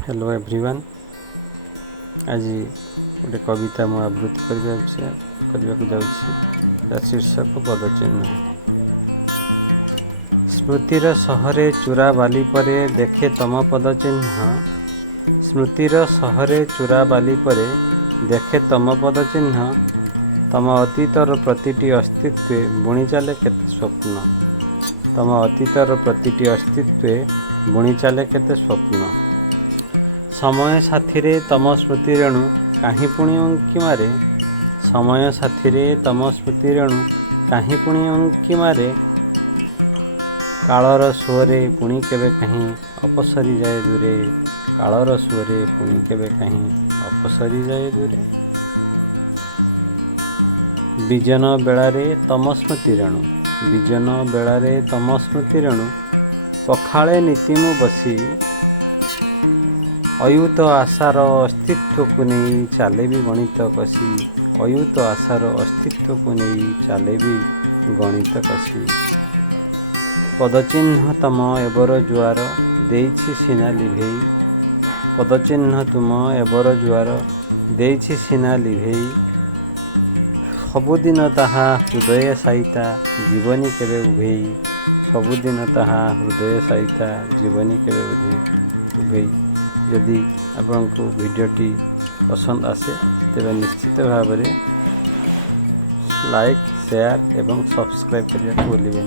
Hello everyone. आज गोटे कविता मु आवृत्ति करने जाऊँ। शीर्षक पदचिह्न। स्मृतिर सहरे चूरा बाली परे देखे तम पदचिह्न। स्मृतिर सहरे चूरा बाली परे देखे तम पदचिह्न। तम अतीतर प्रतिटी अस्तित्व बुणी चले केते स्वप्न। तम अतीतर प्रतिटी अस्तित्व बुणी चले केते स्वप्न। समय साथी रे तम स्मृति रेणु काहीं पुणी उंकी मारे। समय साथी रे तम स्मृति रेणु काहीं पुणी उंकी मारे। कालर सुअरे पुणी केबे कहीं अपसरी जाए दूरे। कालर सुअरे पुणी केबे कहीं अपसरी जाए दूरे। विजन बेलारे तम स्मृति रेणु। विजन बेलारे तम स्मृति रेणु पखाळे नीतिमु बसी। अयुत आशार अस्तित्व को नहीं चाले भी गणित कसी। अयुत आशार अस्तित्व को नहीं चाले भी गणित कसी। पदचिह्न तम एबर जुआर देइछि सीना लिभेई। पदचिह्न तुम एबर जुआर देइछि सीना लिभेई। सबुदिन ताहा हृदय सहिता जीवनी केबे उभेई। सबुदिन ताहा हृदय सहिता जीवनी केबे उभेई। यदि आपको वीडियोटी पसंद आसे तेरे निश्चित भाव में लाइक शेयर एवं सब्सक्राइब करने को भूलिए।